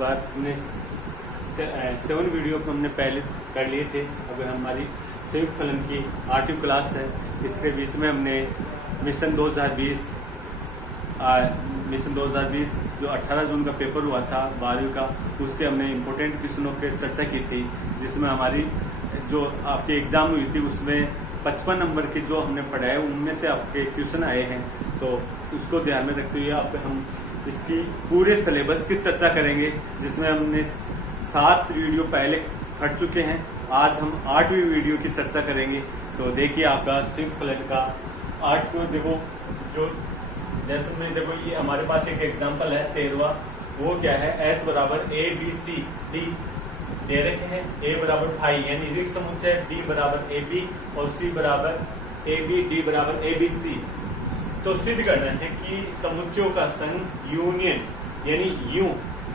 बार हमने 7 वीडियो को हमने पहले कर लिए थे। अब हमारी संयुक्त फलन की 8वीं क्लास है। इसके बीच में हमने मिशन 2020 जो 18 जून का पेपर हुआ था 12वीं का, उसके हमने इम्पोर्टेंट क्वेश्चनों की चर्चा की थी, जिसमें हमारी जो आपके एग्जाम हुई थी उसमें 55 नंबर के जो हमने पढ़ाए उनमें से आपके क्वेश्चन आए हैं। तो उसको ध्यान में रखते हुए आप हम इसकी पूरे सिलेबस की चर्चा करेंगे, जिसमें हमने 7 वीडियो पहले कर चुके हैं। आज हम 8वीं वीडियो की चर्चा करेंगे। तो देखिए आपका संयुक्त फलन का 8वां, देखो जो जैसे में देखो ये हमारे पास एक एग्जांपल है 13वां। वो क्या है, S बराबर ABCD दे रखे हैं। A बराबर 5 यानी ऋण समुच्चय, B बराबर AB और C बराबर AB, D बराबर ABC। तो सिद्ध करना है कि समुच्चयों का संघ यूनियन यानी यू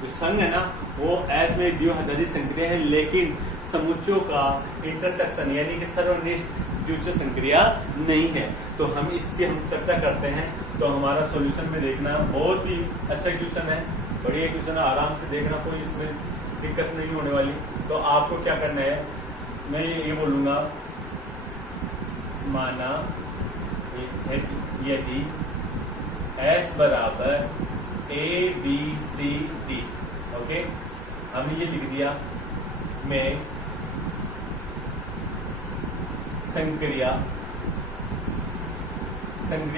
जो संघ है ना वो एस में द्विआधारी संक्रिया है, लेकिन समुच्चयों का इंटरसेक्शन यानी कि सर्वनिष्ठ द्वितीय संक्रिया नहीं है। तो हम इसकी चर्चा करते हैं। तो हमारा सॉल्यूशन में देखना बहुत ही अच्छा क्वेश्चन है, बढ़िया क्वेश्चन है, आराम से देखना, कोई इसमें दिक्कत नहीं होने वाली। तो आपको क्या करना है, मैं ये बोलूंगा, माना यदि S बराबर ABCD, ओके, हमने ये लिख दिया, में संक्रिया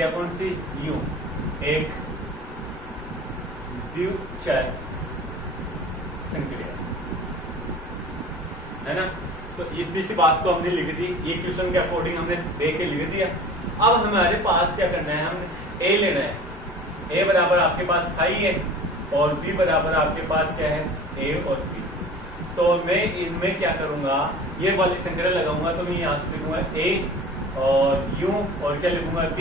कौन सी, U, एक द्विचर संक्रिया है ना। तो इतनी सी बात तो हमने लिख दी, ये क्वेश्चन के अकॉर्डिंग हमने देख के लिख दिया। अब हमारे पास क्या करना है, हमने A लेना है। A बराबर आपके पास 5 है और B बराबर आपके पास क्या है, A और B। तो मैं इनमें क्या करूंगा, ये वाली संक्रिया लगाऊंगा, तो मैं यहां से लिखूंगा A और U और क्या लिखूंगा, B।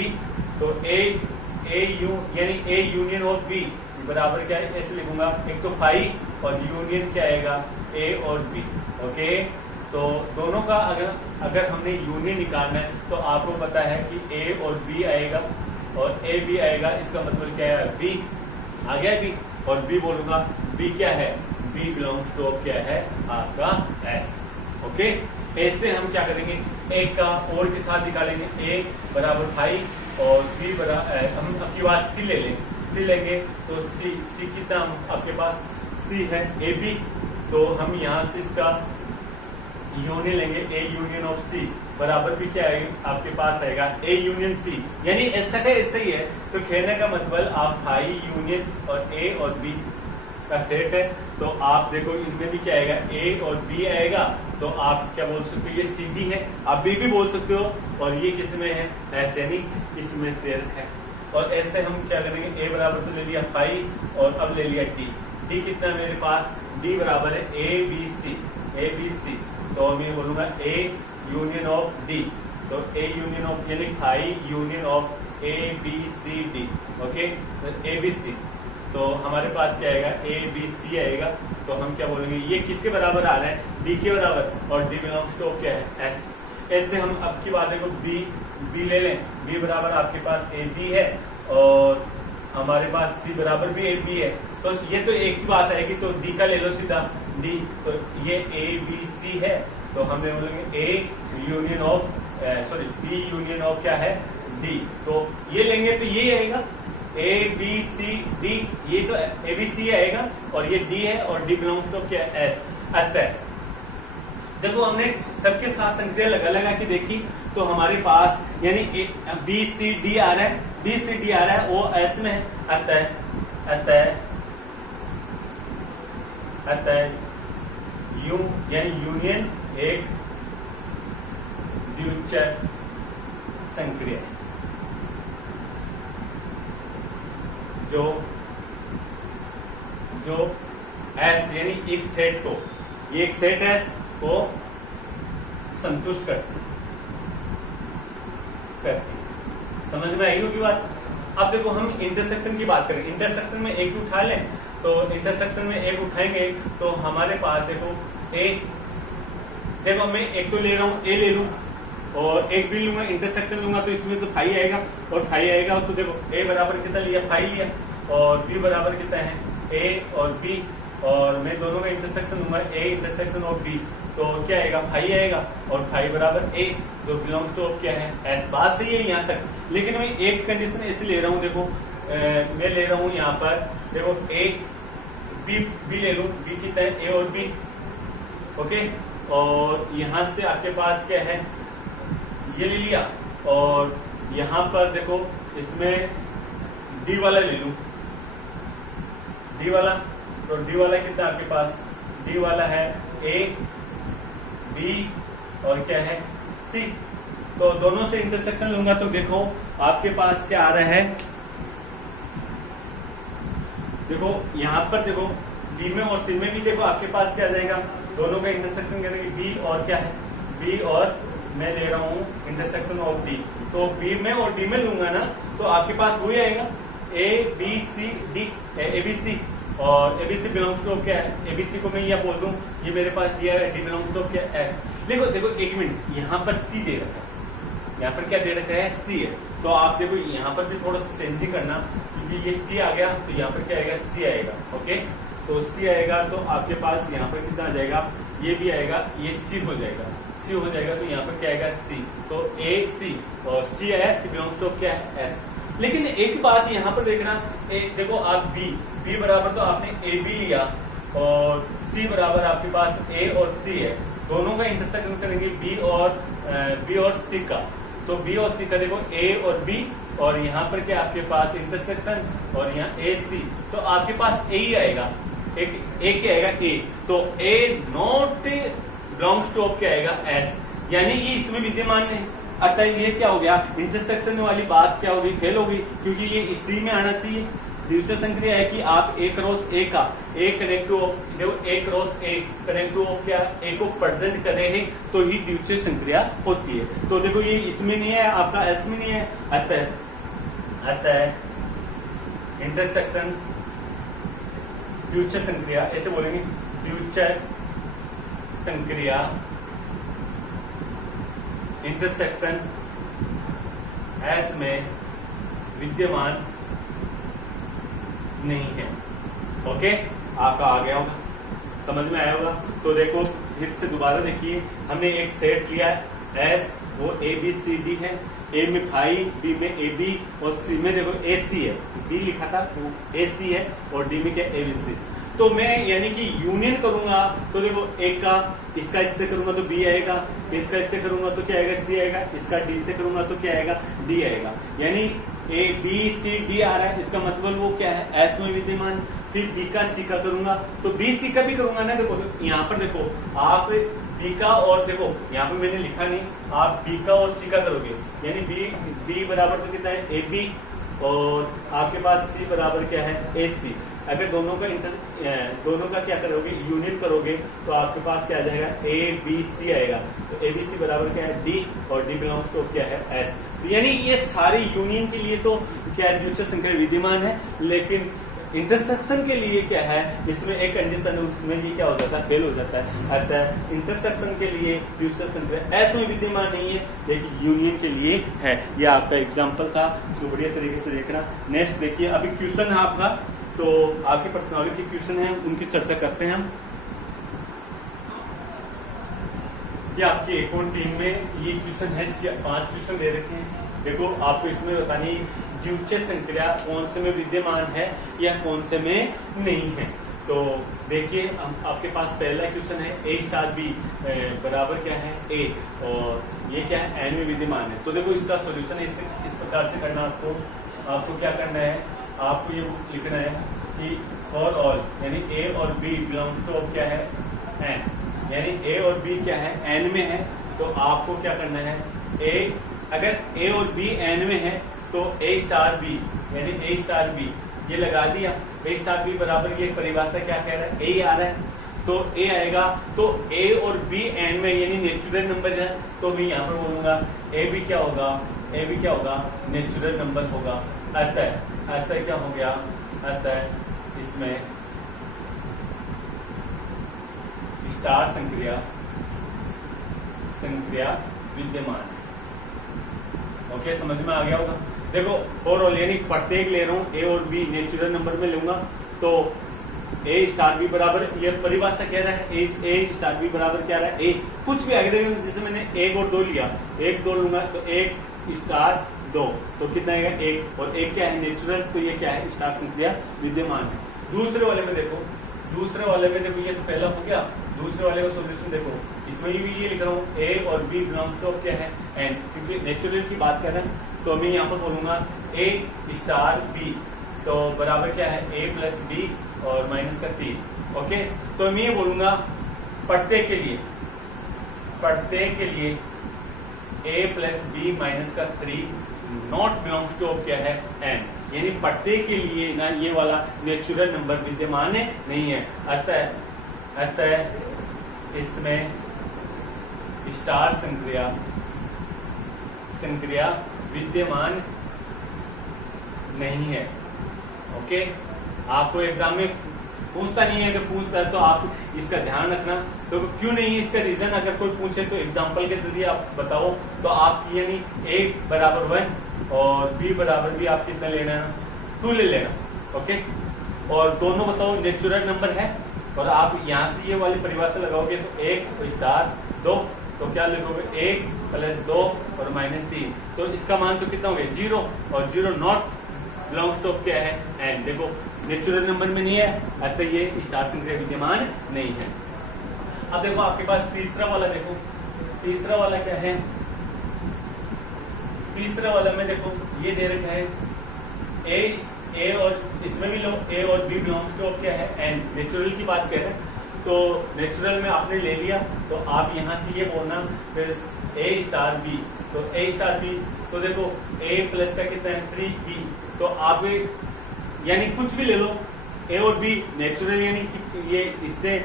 तो A U यानी A यूनियन ऑफ B बराबर क्या है, ऐसे लिखूंगा, एक तो 5 और यूनियन क्या आएगा, A और B, ओके। तो दोनों का अगर हमने यूनियन निकालना है तो आपको पता है कि A और B आएगा और A B आएगा, इसका मतलब क्या है, B आ गया, B और B बोलूंगा, B क्या है, B बिलोंग्स टू क्या है आपका S, ओके। ऐसे हम क्या करेंगे, एक का और के साथ निकालेंगे, A बराबर 5 और B बराबर, हम आपकी बात C ले लें, C लेंगे तो C कितना आपके पास C है AB। तो हम यहाँ से इसका यूनियन लेंगे, A यूनियन ऑफ C बराबर भी क्या आएगा आपके पास आएगा, A यूनियन C, यानी ऐसा का ऐसा ही है। तो कहने का मतलब आप 5 यूनियन और A और B का सेट है। तो आप देखो इनमें भी क्या आएगा, A और B आएगा। तो आप क्या बोल सकते हो, ये CD है, आप B भी बोल सकते हो। और ये किस में है, ऐसे नहीं, इसमें दे रखा है। और ऐसे हम क्या करेंगे, A बराबर तो ले लिया 5 और अब ले लिया D कितना है मेरे पास, D बराबर है ABC। तो मैं बोलूंगा A यूनियन ऑफ D। तो A यूनियन ऑफ यानी 5 यूनियन ऑफ ABCD, ओके, तो ABC। तो हमारे पास क्या आएगा, ABC आएगा। तो हम क्या बोलेंगे, ये किसके बराबर आ रहा है, D के बराबर, और D बिलोंग्स टू क्या है, S। ऐसे हम अब की बात देखो B ले लें, B बराबर आपके पास AB है और हमारे पास C बराबर भी AB है। तो ये तो एक ही बात आएगी, तो D का ले लो सीधा, D। तो ये ABC है, तो हमने बोलेंगे A union of B union of क्या है, D। तो ये लेंगे तो ये आएगा ABCD, ये तो ABC आएगा और ये D है और D बिलोंग्स टू क्या है, S। अतः देखो हमने सबके साथ संक्रिया लगा के देखी, तो हमारे पास यानी BCD आ रहा है, BCD आ रहा है, वो S में है। अतः U यानी यूनियन एक द्विचर संक्रिया, जो S यानी इस सेट को, ये एक सेट S को संतुष्ट करती। समझ में आई होगी बात। अब देखो हम इंटरसेक्शन की बात करें, इंटरसेक्शन में एक उठा लें, तो इंटरसेक्शन में एक उठाएंगे तो हमारे पास देखो देखो मैं एक तो ले रहा हूँ, A ले लूं और एक भी लूंगा, इंटरसेक्शन लूंगा तो इसमें से 5 आएगा और 5 आएगा। तो देखो A बराबर कितना लिया, 5 लिया, और B बराबर कितना है, A और B। और मैं दोनों का इंटरसेक्शन लूंगा ए इंटरसेक्शन ऑफ बी, तो क्या आएगा फाई आएगा, और फाई बराबर ए जो बिलोंग्स टू क्या है एस। बात सही है यहाँ तक, लेकिन मैं एक कंडीशन ऐसे ले रहा हूँ, देखो मैं ले रहा हूँ यहाँ पर देखो ए बी ले लूं, बी कितना है ए और बी, ओके। और यहां से आपके पास क्या है ये ले लिया, और यहां पर देखो इसमें डी वाला ले लूं, डी वाला, तो डी वाला कितना आपके पास, डी वाला है ए बी और क्या है सी। तो दोनों से इंटरसेक्शन लूंगा तो देखो आपके पास क्या आ रहा है, देखो यहाँ पर देखो बी में और सी में भी देखो आपके पास क्या आ जाएगा, दोनों का इंटरसेक्शन करेंगे बी और क्या है बी, और मैं ले रहा हूँ इंटरसेक्शन ऑफ डी, तो बी में और डी में लूंगा ना तो आपके पास वही आएगा A B C D, A B C, और A B C belongs to क्या है, ए बी सी को मैं ये बोल दूं ये मेरे पास दिया है डी बिलोंग्स टू क्या एस। देखो देखो एक मिनट, यहाँ पर सी दे रखा है, यहाँ पर क्या दे रखा है सी है, तो आप देखो यहाँ पर भी थोड़ा सा चेंज ही करना, क्योंकि ये सी आ गया तो यहाँ पर क्या आएगा सी आएगा, ओके। तो सी आएगा तो आपके पास यहाँ पर कितना आ जाएगा, ये भी आएगा, ये सी हो जाएगा, सी हो जाएगा तो यहाँ पर क्या आएगा सी, तो ए सी और सी आया, सी बिलोंग्स टू क्या है एस। लेकिन एक बात यहाँ पर देखना, देखो आप बी बराबर तो आपने ए बी लिया, और सी बराबर आपके पास ए और सी है, दोनों का इंटरसेक्शन करेंगे बी और सी का, तो बी और सी का देखो ए और बी, और यहाँ पर क्या आपके पास इंटरसेक्शन और यहाँ ए सी, तो आपके पास ए ही आएगा, एक ए क्या आएगा ए, तो ए नॉट बिलोंग्स टू क्या आएगा एस, यानी ये इसमें विद्यमान नहीं। अतः ये क्या हो गया, इंटरसेक्शन वाली बात क्या होगी, फेल होगी, क्योंकि ये इसी में आना चाहिए। द्वितीय संक्रिया है कि आप ए क्रॉस ए का ए कनेक्ट टू देखो ए क्रॉस ए कनेक्ट टू क्या ए को प्रेजेंट कर रहे हैं तो ही द्वितीय संक्रिया होती है। तो देखो ये इसमें नहीं है, आपका एस में नहीं है, अतः इंटरसेक्शन द्वितीय संक्रिया, ऐसे बोलेंगे द्वितीय संक्रिया इंटरसेक्शन एस में विद्यमान नहीं है, ओके। आपका आ गया होगा, समझ में आया होगा। तो देखो फिर से दोबारा देखिए, हमने एक सेट लिया है एस, वो ए बी सी डी है, ए में फाई, बी में ए बी और सी में देखो ए सी है, बी लिखा था वो ए सी है, और डी में क्या ए बी सी। तो मैं यानी कि यूनियन करूंगा तो देखो एक का इसका इससे करूंगा तो बी आएगा, इसका इससे करूंगा तो क्या आएगा सी आएगा, इसका डी से करूंगा तो क्या आएगा डी आएगा, यानी ए बी सी डी आ रहा है, इसका मतलब वो क्या है एस में विद्यमान। फिर बी का सी का करूंगा तो बी सी का भी करूंगा ना, देखो तो यहाँ पर देखो आप बी का, और देखो यहाँ पर मैंने लिखा नहीं, आप बी का और सी का करोगे, यानी बी बराबर तो कितना है ए बी, और आपके पास सी बराबर क्या है ए सी। अगर दोनों का क्या करोगे यूनियन करोगे तो आपके पास क्या आ जाएगा ए बी सी आएगा, तो ए बी सी बराबर क्या है डी, और डी बिलोंग्स टू क्या है एस। तो यानी ये सारे यूनियन के लिए तो क्या है द्वितीय संक्रिया विद्यमान है, लेकिन इंटरसेक्शन के लिए क्या है इसमें एक कंडीशन है, उसमें ये क्या हो जाता है फेल हो जाता है। अतः इंटरसेक्शन के लिए द्वितीय संक्रिया एस में विद्यमान नहीं है, लेकिन यूनियन के लिए है। ये आपका एग्जाम्पल था, इसको बढ़िया तरीके से देखना। नेक्स्ट देखिए, अभी क्वेश्चन है आपका, तो आपकी पर्सनालिटी क्वेश्चन है उनकी चर्चा करते हैं हम। ये आपके अकाउंट 3 में ये क्वेश्चन है, 5 क्वेश्चन दे रखे हैं। देखो आपको इसमें बतानी द्वितीय संक्रिया कौन से में विद्यमान है या कौन से में नहीं है। तो देखिए आपके पास पहला क्वेश्चन है ए स्टार बी बराबर क्या है ए, और ये क्या है एन में विद्यमान है। तो देखो इसका सॉल्यूशन इस प्रकार से करना, आपको क्या करना है, आपको ये लिखना है कि फॉर ऑल यानी ए और बी बिलोंग्स टू क्या है एन, यानी ए और बी क्या है एन में है, तो आपको क्या करना है ए, अगर ए और बी एन में है तो ए स्टार बी यानी ए स्टार बी ये लगा दिया, ए स्टार बी बराबर ये परिभाषा क्या कह रहा है ए आ रहा है, तो ए आएगा, तो ए और बी एन में यानी नेचुरल नंबर है, तो मैं यहाँ पर बोलूंगा ए भी क्या होगा, ए भी क्या होगा नेचुरल नंबर होगा। अतः क्या हो गया, अतः इसमें स्टार संक्रिया विद्यमान है। ओके, समझ में आ गया होगा। देखो फॉर ऑल यानी प्रत्येक ले रहा हूं ए और बी नेचुरल नंबर में लूंगा, तो ए स्टार बी बराबर, ये परिभाषा कह रहा है ए स्टार बी बराबर क्या रहा है, ए कुछ भी आगे देखिए, जैसे मैंने 1 और 2 लिया, 1 2 लूंगा तो 1 स्टार 2 तो कितना आएगा 1, और 1 क्या है नेचुरल, तो ये क्या है स्टार संक्रिया विद्यमान है। दूसरे वाले में देखो, दूसरे वाले में देखो, ये तो पहला हो गया, दूसरे वाले का सोल्यूशन देखो, इसमें भी ये लिख रहा हूँ ए और बी बिलोंग्स टू क्या है एन, क्योंकि नेचुरल की बात कर रहे हैं, तो मैं यहाँ पर बोलूंगा ए स्टार बी तो बराबर क्या है ए प्लस बी और माइनस का 3। ओके, तो मैं ये बोलूंगा प्रत्येक के लिए ए प्लस बी माइनस का 3 नॉट बिलोंग्स टू क्या है एन, यानी प्रत्येक के लिए ना ये वाला नेचुरल नंबर विद्यमान नहीं है, अतः इसमें स्टार संक्रिया विद्यमान नहीं है। ओके, आपको एग्जाम में पूछता नहीं है, अगर पूछता है तो आप इसका ध्यान रखना, तो क्यों नहीं इसका रीजन अगर कोई पूछे तो एग्जाम्पल के जरिए आप बताओ, तो आप यानी ए बराबर 1 और बी बराबर भी आप कितना लेना है 2 ले लेना। ओके, और दोनों बताओ नेचुरल नंबर है, और आप यहाँ से ये वाली परिभाषा लगाओगे तो 1 स्टार 2 तो क्या लिखोगे 1 प्लस 2 और माइनस 3, तो इसका मान तो कितना हो गया 0, और 0 नॉट बिलोंग्स टू क्या है एन, देखो नेचुरल नंबर में नहीं है, अतः ये स्टार संक्रिया विद्यमान नहीं है। अब देखो आपके पास तीसरा वाला, देखो तीसरा वाला क्या है, तीसरा वाला में देखो ये दे रखा है ए और इसमें भी लो ए और बी बिलोंग्स टू क्या है एन, नेचुरल की बात कर रहे हैं, तो नेचुरल में आपने ले लिया, तो आप यहाँ से ये बोलना फिर ए स्टार बी, तो ए स्टार बी तो देखो ए प्लस का कितना है 3b, तो आप यानी कुछ भी ले लो ए और बी नेचुरल, यानी कि ये इससे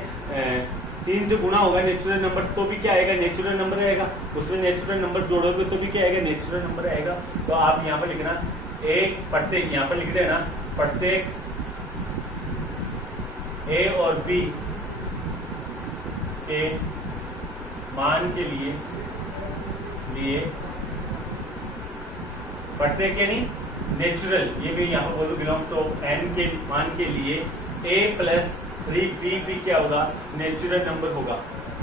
3 से गुणा होगा नेचुरल नंबर, तो भी क्या आएगा नेचुरल नंबर आएगा, उसमें नेचुरल नंबर जोड़ोगे तो भी क्या आएगा नेचुरल नंबर आएगा। तो आप यहाँ पर लिखना एक प्रत्येक, यहाँ पर लिख देना प्रत्येक ए और बी के मान के लिए प्रत्येक यानी नेचुरल, ये भी यहाँ पर बोलो बिलोंग्स टू एन के मान के लिए ए प्लस 3b भी क्या होगा नेचुरल नंबर होगा।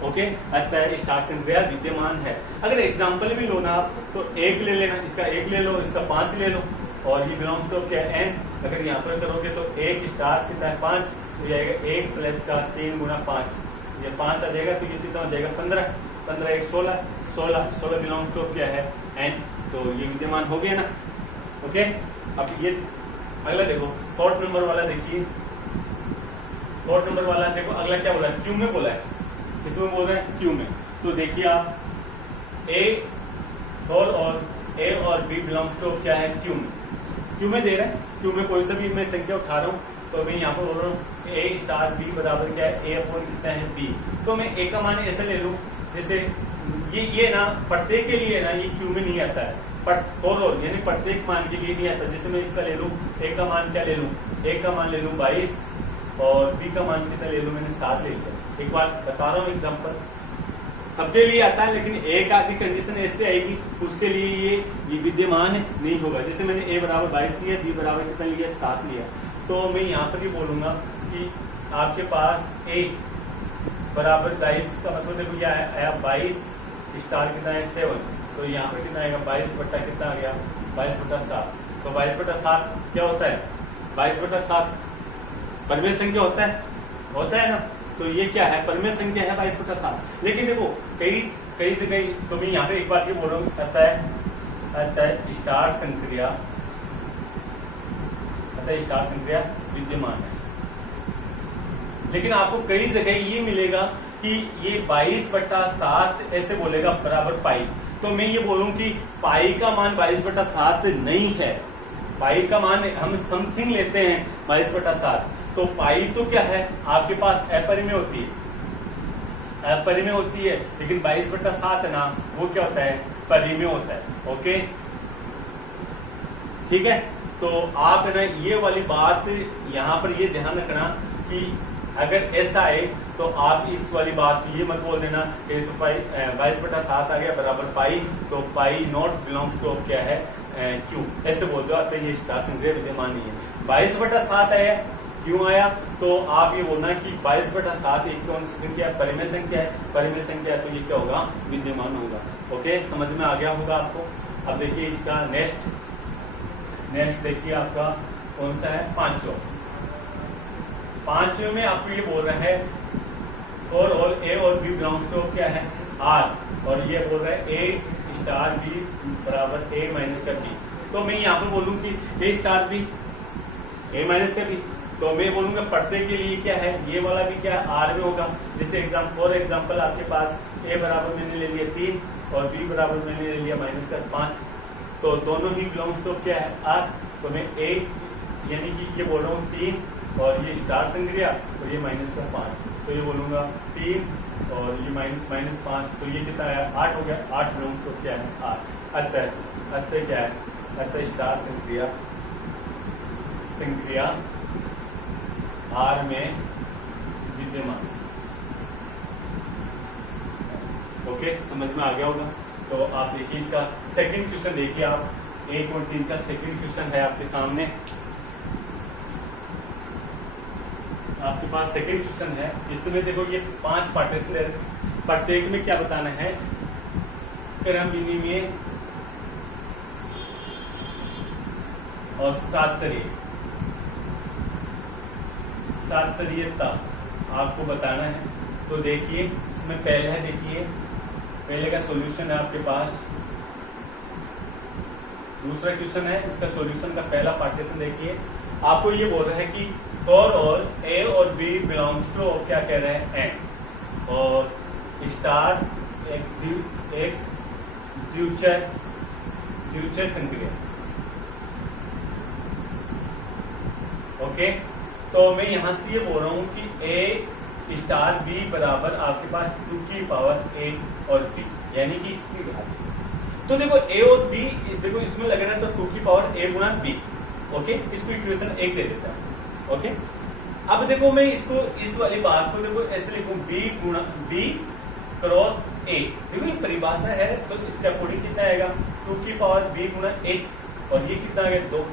ओके, अतः स्टार संक्रिया विद्यमान है। अगर एग्जांपल भी लो ना आप तो 1 ले लेना, इसका 1 ले लो, इसका 5 ले लो, और ये बिलोंग्स टू क्या है एन, अगर यहाँ पर करोगे तो 1 स्टार कितना है 5, तो जाएगा 1 प्लस का 3 गुना 5, ये 5 आ जाएगा, तो ये कितना हो जाएगा 15, 15 1 16 बिलोंग्स टू क्या है एन, तो ये विद्यमान हो गया ना। ओके, अब ये अगला देखो फोर्थ नंबर वाला, देखिए फोर्थ नंबर वाला देखो अगला क्या बोला है, क्यू में बोला है, इसमें बोल रहे हैं क्यू में, तो देखिए आप ए और बी बिलोंग्स टू क्या है क्यू में दे रहे हैं, क्यू में कोई सा भी मैं संख्या उठा रहा हूँ, तो मैं यहाँ पर बोल रहा हूँ ए स्टार बी बराबर क्या है ए अपॉन कितना है बी, तो मैं ए का मान ऐसे ले लूँ, जैसे ये ना प्रत्येक के लिए ना ये क्यू में नहीं आता है, ओवरऑल यानी प्रत्येक मान के लिए नहीं आता। जैसे मैं इसका ले लूँ ए का मान क्या ले लूँ, ए का मान ले लूँ 22 और बी का मान कितना ले लूँ, मैंने 7 ले लिया। एक बार बता रहा हूँ एग्जाम्पल, सबके लिए आता है, लेकिन एक आधी कंडीशन ऐसे आएगी उसके लिए ये विद्यमान नहीं होगा। जैसे मैंने ए बराबर 22 लिया, बी बराबर कितना लिया 7 लिया, तो मैं यहाँ पर ये बोलूंगा कि आपके पास ए बराबर 22 का मतलब देखो यह आया 22 स्टार कितना है 7, तो यहाँ पर कितना आएगा 22 बट्टा कितना आ गया 22 बट्टा 7, तो 22 बट्टा 7 क्या होता है 22 बट्टा 7 परमेय संख्या होता है ना, तो ये क्या है परमेय संख्या है 22 बट्टा 7। लेकिन देखो कई जगह, तो मैं यहाँ पे एक बार ये बोल रहा हूँ अतः स्टार संक्रिया विद्यमान है, लेकिन आपको कई जगह ये मिलेगा कि ये 22 बट्टा 7 ऐसे बोलेगा बराबर पाई, तो मैं ये बोलूं कि पाई का मान 22 बट्टा 7 नहीं है, पाई का मान हम समथिंग लेते हैं 22 बट्टा 7, तो पाई तो क्या है आपके पास अपरिमेय होती है, लेकिन 22 बट्टा 7 है ना वो क्या होता है परिमेय होता है। ओके ठीक है, तो आप है ना ये वाली बात यहाँ पर ये ध्यान रखना कि अगर ऐसा है तो आप इस वाली बात ये मत बोल देना 22 बट्टा 7 आ गया बराबर पाई, तो पाई नॉट बिलोंग्स टू क्या है क्यू, ऐसे बोल दो, तो ये स्टार संक्रिया विद्यमान नहीं है। 22 बट्टा 7 है क्यों आया? तो आप ये बोलना कि 22/7 एक कौन सी संख्या है? परिमेय संख्या है। परिमेय संख्या है तो ये क्या होगा? विद्यमान होगा। ओके, समझ में आ गया होगा आपको। अब देखिए इसका नेक्स्ट देखिए आपका कौन सा है? पांचवा में आपको ये बोल रहा है फॉर ऑल ए और बी बिलोंग्स टू क्या है? आर, और ये बोल रहा है ए स्टार बी बराबर ए माइनस का बी। तो मैं यहाँ पे बोलूँ कि ए स्टार बी ए माइनस का बी, तो मैं बोलूंगा प्रत्येक के लिए क्या है? ये वाला भी क्या है? आर में होगा। जैसे फॉर एग्जाम्पल आपके पास ए बराबर मैंने ले लिया 3 और बी बराबर मैंने ले लिया माइनस का 5, तो दोनों ही बिलोंग्स टू क्या है? आर। तो मैं ए यानी कि ये बोल रहा हूँ 3 और ये स्टार संक्रिया तो ये माइनस का 5, तो ये बोलूंगा 3 और ये माइनस 5, तो ये कितना है? 8 हो गया। 8 बिलोंग्स टू क्या है? आर। अतः क्या है? अतः स्टार संक्रिया आर में विद्यमान। ओके, समझ में आ गया होगा। तो आप देखिए इसका सेकंड क्वेश्चन देखिए आप, 1 और 3 का सेकंड क्वेश्चन है आपके सामने। आपके पास सेकंड क्वेश्चन है, इसमें देखो ये 5 पार्टीशन है, प्रत्येक में क्या बताना है? क्रम विनिमय और सातचर्यता आपको बताना है। तो देखिए इसमें पहले का सॉल्यूशन है आपके पास, दूसरा क्वेश्चन है, इसका सॉल्यूशन का पहला पार्टीशन देखिए। आपको ये बोल रहा है कि फॉर ऑल ए और बी बिलोंग्स टू, क्या कह रहे हैं? एंड, और स्टार एक द्विचर संक्रिया। ओके, तो मैं यहां से ये बोल रहा हूं कि ए स्टार बी बराबर आपके पास 2 की पावर ए और बी, यानी कि इसकी घात। तो देखो ए और बी, देखो इसमें लग रहा है तो 2 की पावर ए गुणा बी। ओके, इसको इक्वेशन 1 दे देता है। ओके, अब देखो मैं इसको, इस वाली बात को देखो ऐसे लिखूं, बी क्रॉस ए। देखो ये परिभाषा है, तो इसके अकॉर्डिंग कितना आएगा? 2 की पावर बी गुणा ए, और ये कितना आ गया? 2।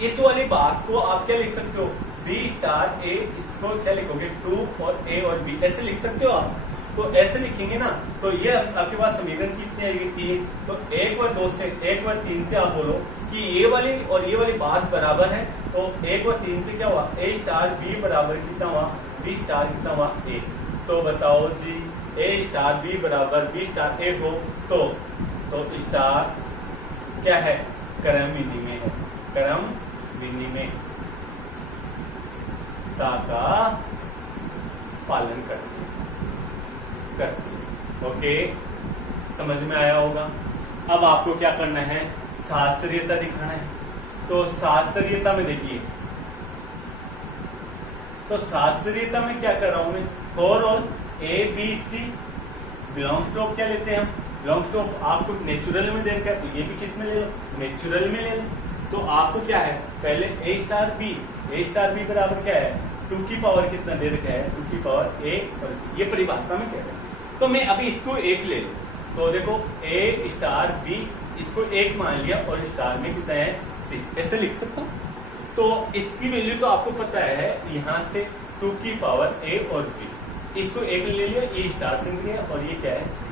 इस वाली बात को आप क्या लिख सकते हो? बी स्टार ए, इसको क्या लिखोगे? 2 और ए और बी, ऐसे लिख सकते हो आप। तो ऐसे लिखेंगे ना, तो ये आपके पास समीकरण कितनी आएगी? 3। तो 1 व 2 से, 1 व 3 से आप बोलो कि ये वाली और ये वाली बात बराबर है, तो 1 व 3 से क्या हुआ? ए स्टार बी बराबर कितना हुआ? बी स्टार कितना हुआ? ए। तो बताओ जी, ए स्टार बी बराबर बी स्टार ए हो तो स्टार क्या है? क्रम विनिमय है। क्रम विनिमय का पालन करती है। ओके, समझ में आया होगा। अब आपको क्या करना है? सातचर्यता दिखाना है। तो सातचर्यता में देखिए, तो सातचर्यता में क्या कर रहा हूं मैं? For all A B C belongs to, क्या लेते हैं हम? बिलोंग्स टू आपको नेचुरल में देखा है, तो ये भी किस में ले लो? नेचुरल में ले लो। तो आपको क्या है? पहले ए स्टार बी बराबर क्या है? 2 की पावर कितना दे रखा है? 2 की पावर ए और बी, ये परिभाषा में कह रहे हैं। तो मैं अभी इसको 1 ले लूं, तो देखो ए स्टार बी, इसको 1 मान लिया, और स्टार में कितना है? सी, ऐसे लिख सकता हूं। तो इसकी वैल्यू तो आपको पता है, यहां से 2 की पावर ए और बी, इसको 1 ले लिया, ये स्टार संक्रिया और ये क्या है? सी।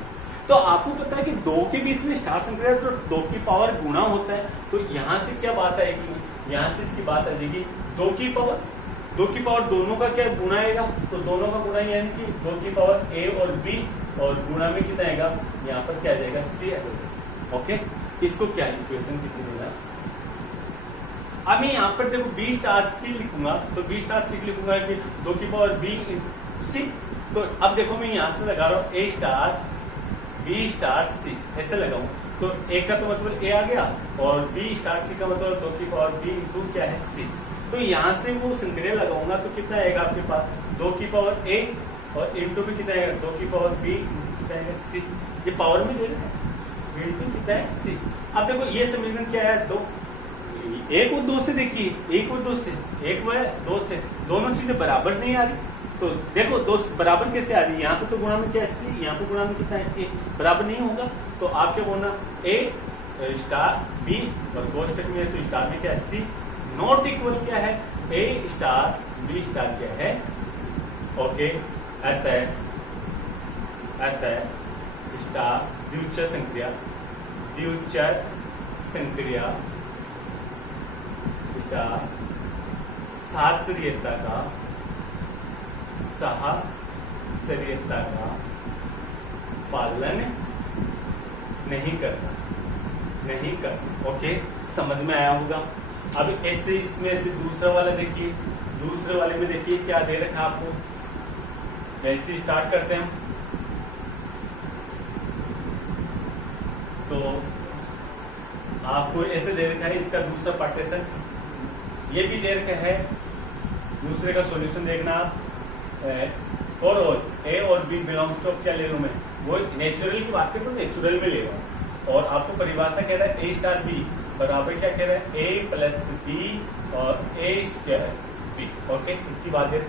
तो आपको पता है कि 2 के बीच में स्टार संक्रिया तो 2 की पावर गुणा होता है, तो यहां से क्या बात आएगी? यहां से इसकी बात आ जाएगी 2 की पावर दोनों का क्या गुणा आएगा? तो दोनों का गुणा यानी कि 2 की पावर ए और बी, और गुणा में कितना आएगा? यहाँ पर क्या आ जाएगा? सी आ जाएगा। ओके, इसको क्या इक्वेशन कितनी देना? अब मैं यहाँ पर देखो बी स्टार सी लिखूंगा, तो बी स्टार सी लिखूंगा कि 2 की पावर बी सी। तो अब देखो मैं यहाँ से लगा रहा हूँ ए स्टार बी स्टार सी, ऐसे लगाऊं, तो ए का तो मतलब ए आ गया, और बी स्टार सी का मतलब 2 की पावर बी इंटू क्या है? सी। तो यहाँ से वो संक्रिया लगाऊंगा तो कितना आएगा आपके पास? 2 की पावर ए और इंटू भी कितना आएगा? 2 की पावर बी कितना आएगा? सी। ये पावर में दे रहे हैं, इंटू कितना है? सी। अब देखो ये समीकरण क्या है? 2, 1 और 2 से देखिए, 1 और 2 से, 1 व 2 से, दोनों चीजें बराबर नहीं आ रही। तो देखो 2 बराबर कैसे आ रही है? यहाँ पे तो गुणा में क्या है? सी, यहाँ पे गुणा में कितना है? ए। बराबर नहीं होगा, तो आप क्या बोलना? ए स्टार बी, और कोष्टक में तो स्टार में क्या है? सी। नॉट इक्वल क्या है? ए स्टार बी स्टार क्या है ओके अतः स्टार द्विचर संक्रिया स्टार साचर्यता का सहचर्यता का पालन नहीं करता ओके समझ में आया होगा। अब ऐसे इसमें से दूसरा वाला देखिए, दूसरे वाले में देखिए क्या दे रखा आपको। ऐसे स्टार्ट करते हैं तो आपको ऐसे दे रखा है इसका दूसरा पार्टीशन, ये भी दे रखा है। दूसरे का सॉल्यूशन देखना आप और ए और बी बिलोंग्स टू क्या ले लूं मैं, वो नेचुरल की बात करें तो नेचुरल में लेगा। और आपको परिभाषा कह रहा है ए स्टार बी बराबर क्या कह रहा है ए प्लस बी और ए स्क्वायर बी ओके इतनी बात है।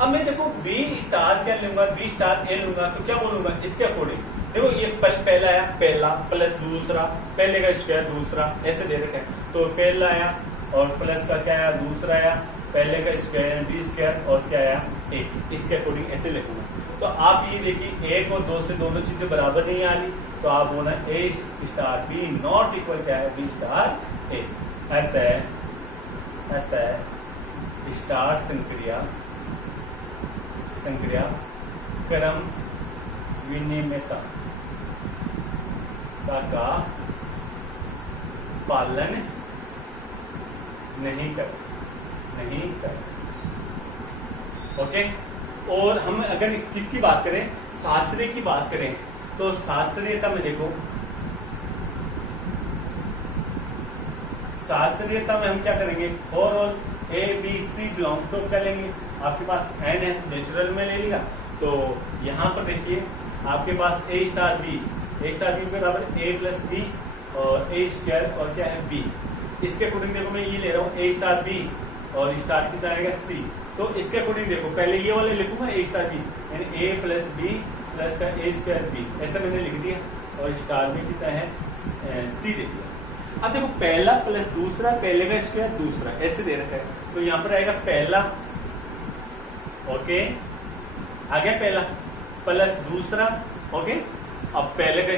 अब मैं देखो बी स्टार क्या लूंगा, बी स्टार ए लूंगा तो क्या बोलूंगा इसके अकॉर्डिंग। देखो ये पहला आया पहला प्लस दूसरा, पहले का स्क्वायर दूसरा ऐसे दे रखा है तो पहला आया और प्लस का क्या आया दूसरा आया, पहले का स्क्वायर बी स्क्वायर और क्या आया ए, इसके अकॉर्डिंग ऐसे लिखूंगा। तो आप ये देखिए एक और दो से दोनों चीजें बराबर नहीं आ रही तो आप बोलना ए स्टार बी नॉट इक्वल क्या है बी स्टार ए। अतः स्टार संक्रिया क्रम विनिमयता का पालन नहीं कर ओके। और हम अगर किसकी बात करें साचर्य की बात करें तो साचर्यता में देखो, साचर्यता में हम क्या करेंगे for all A B C belongs to क्या लेंगे, आपके पास एन है नेचुरल में ले लिया तो यहाँ पर देखिए आपके पास ए स्टार बी बराबर ए प्लस बी और ए स्क्वायर और क्या है बी। इसके अकॉर्डिंग देखो मैं ये ले रहा हूँ ए स्टार बी और स्टार कितना आएगा सी। तो इसके अकॉर्डिंग देखो पहले ये वाले लिखूंगा ए स्टार बी यानी ए प्लस बी प्लस का ए स्क्वायर बी ऐसा मैंने लिख दिया और स्टार में कितना है सी दे दिया। अब देखो पहला प्लस दूसरा, पहले का स्क्वायर दूसरा ऐसे दे रखा है तो यहाँ पर आएगा पहला ओके आ गया पहला प्लस दूसरा ओके। अब पहले का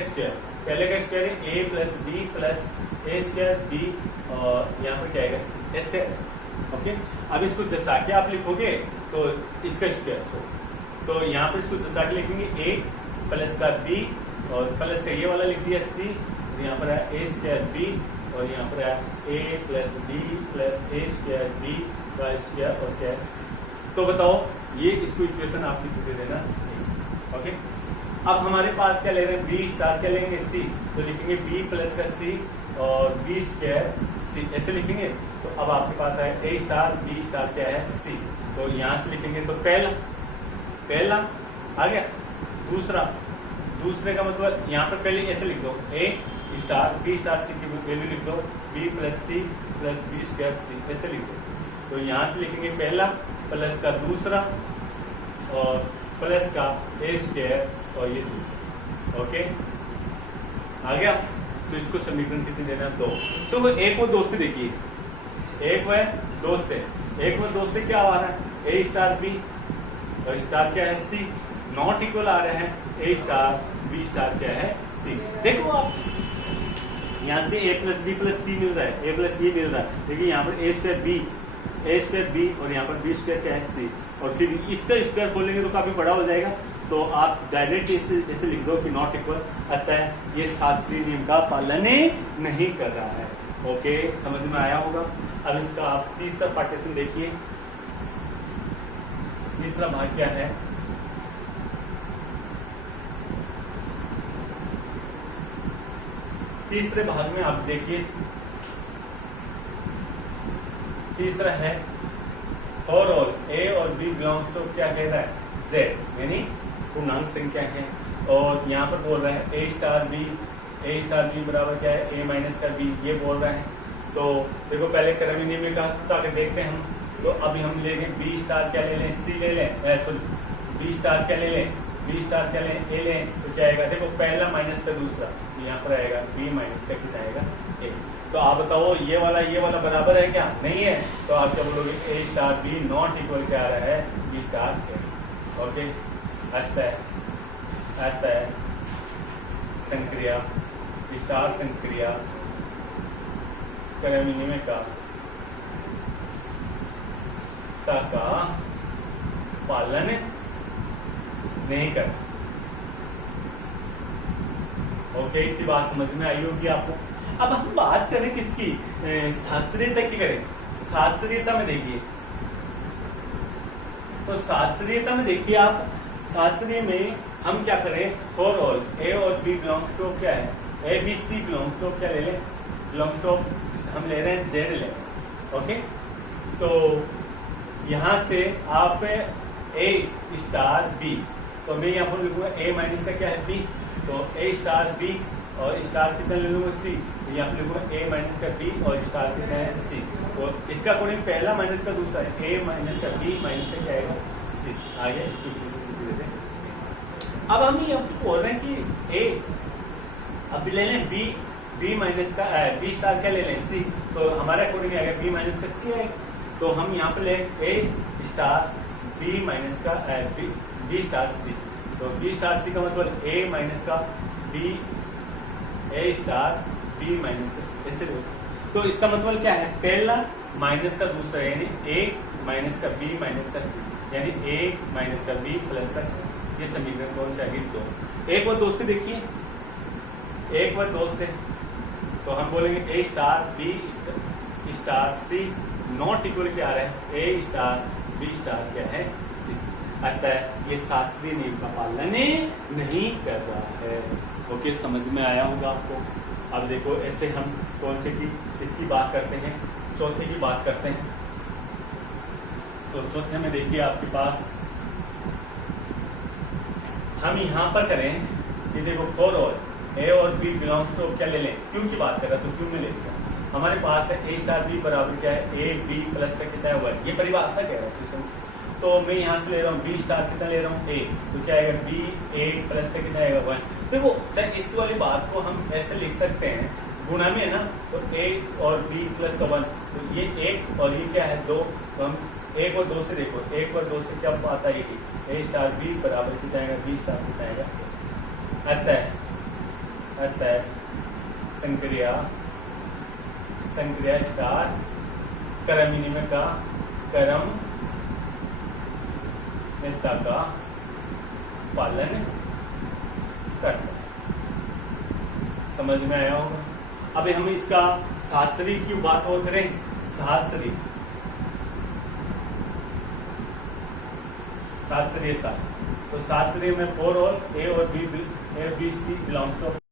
स्क्वायर है ए प्लस बी प्लस ए स्क्वायर बी और यहाँ पर क्या आएगा ऐसे ओके। अब इसको जचा के आप लिखोगे तो इसका स्क्वायर तो यहाँ पर इसको जचा के लिखेंगे ए प्लस का बी और प्लस का ये वाला लिख दिया सी और यहाँ पर आया ए स्क्वायर बी और यहाँ पर आया ए प्लस बी प्लस ए स्क्वायर बी का स्क्वायर और क्या सी। तो बताओ ये इसको इक्वेशन आप लिख दे देना ओके। अब हमारे पास क्या ले रहे हैं बी स्टार क्या लेंगे सी तो लिखेंगे बी प्लस का सी और बी स्क्वायर सी ऐसे लिखेंगे। तो अब आपके पास है ए स्टार बी स्टार क्या है सी तो यहाँ से लिखेंगे तो पहला आ गया, दूसरे का मतलब यहाँ पर पहले ऐसे लिख दो A star B star C की वैल्यू लिख दो B plus C plus B square C ऐसे लिख दो। तो यहाँ से लिखेंगे पहला प्लस का दूसरा और प्लस का ए स्क्वायर और ये दूसरा ओके आ गया। तो इसको समीकरण कितने देना है 2। तो वो एक और दो से देखिए एक व दो से क्या आ रहा है ए स्टार बी और स्टार क्या है सी नॉट इक्वल आ रहे हैं ए स्टार बी स्टार क्या है सी। देखो आप यहाँ से ए प्लस बी प्लस सी मिल रहा है ए प्लस ये मिल रहा है देखिए यहाँ पर ए स्क्वायर बी और यहाँ पर बी स्क्वायर क्या है सी और फिर इसका स्क्वायर खोलेंगे तो काफी बड़ा हो जाएगा तो आप डायरेक्ट इसे लिख दो कि नॉट इक्वल। अतः ये शास्त्रीय नियम का पालन नहीं कर रहा है ओके समझ में आया होगा। अब इसका आप तीसरा पार्टीशन देखिए, तीसरा भाग क्या है तीसरे भाग में आप देखिए तीसरा है फॉर ऑल ए और बी बिलोंग्स टू क्या कह रहा है जेड यानी पूर्णांक संख्या है और यहाँ पर बोल रहा है ए स्टार बी बराबर क्या है ए माइनस का बी ये बोल रहा है। तो देखो पहले क्रम विनिमय का देखते हैं हम तो अभी हम लेंगे बी स्टार क्या ले लें सी ले लें बी स्टार क्या ले लें ए लें तो क्या आएगा देखो पहला माइनस का दूसरा यहाँ पर आएगा बी माइनस का कितना आएगा ए। तो आप बताओ ये वाला बराबर है क्या? नहीं है। तो आप क्या बोलोगे? ए स्टार बी नॉट इक्वल क्या आ रहा है? बी स्टार ए। ओके, अतः संक्रिया स्टार संक्रिया क्रमनियमिका का पालन नहीं करता। ओके, इतनी बात समझ में आई होगी आपको। अब हम बात करें किसकी? सात्सर्यता की करें। सात्सर्यता में देखिए, तो सात्सर्यता में देखिए आप, सात्सर्य में हम क्या करें? फॉर ऑल ए और बी बिलोंग्स टू क्या है? A B C belongs to क्या ले लें? बिलोंग्स टू हम ले रहे हैं जेड ले। ओके, तो यहां से आप ए स्टार बी, तो मैं यहाँ पर लिखूंगा ए माइनस का क्या है? बी। तो ए स्टार बी और स्टार कितना ले लूंगा? सी। तो यहाँ पर लिखूंगा ए माइनस का बी और स्टार कितना है? सी। तो इसका अकॉर्डिंग पहला माइनस का दूसरा है ए माइनस का बी माइनस का क्या आएगा? सी। आगे इसकी अब हम ये बोल रहे हैं कि ए, अब ले लें बी माइनस का बी स्टार क्या ले लें? सी। तो हमारे अकॉर्डिंग आएगा बी माइनस का सी आएगा। तो हम यहाँ पे ले ए स्टार बी माइनस का बी स्टार सी। तो बी स्टार सी का मतलब ए माइनस का बी, ए स्टार बी माइनस का सी, ऐसे तो इसका मतलब क्या है? पहला माइनस का दूसरा, यानी ए माइनस का बी माइनस का सी, यानी ए माइनस का बी प्लस का सी। ये समीकरण कौन सा है? दो। एक व दो से देखिए, एक व दो से तो हम बोलेंगे A star B star C not equal क्या आ रहा है? ए स्टार बी स्टार क्या है? सी। अतः ये शास्त्रीय नियम का पालन नहीं कर रहा है। ओके, समझ में आया होगा आपको। अब देखो, ऐसे हम कौन से की इसकी बात करते हैं? चौथे की बात करते हैं। तो चौथे में देखिए आपके पास हम यहाँ पर करें कि देखो फॉर ऑल ए और बी बिलोंग्स टू क्या ले लें? क्यों की बात कर रहा, तो क्यों में लेते हैं? हमारे पास है ए स्टार बी बराबर क्या है? ए बी प्लस का कितना है? 1। ये परिभाषा कह रहा है। तो मैं यहाँ से ले रहा हूँ बी स्टार कितना ले रहा हूँ? ए। तो क्या आएगा? बी ए प्लस का कितना आएगा? 1। देखो, चाहे इस वाली बात को हम ऐसे लिख सकते हैं, गुणा में है ना, तो ए और बी प्लस का 1, तो ये 1 और ये क्या है? 2। तो हम 1 और 2 से देखो, 1 और 2 से क्या बात आएगी? ए स्टार बी बराबर कितना आएगा? बी स्टार कितना आएगा? अतः संक्रिया स्टार क्रमनियमिका का पालन करता है। समझ में आया होगा। अब हम इसका सात्सर्य की बात और करें। सात्सर्यता, तो सात्सर्य में फॉर ऑल ए और बी सी बिलोंग्स टू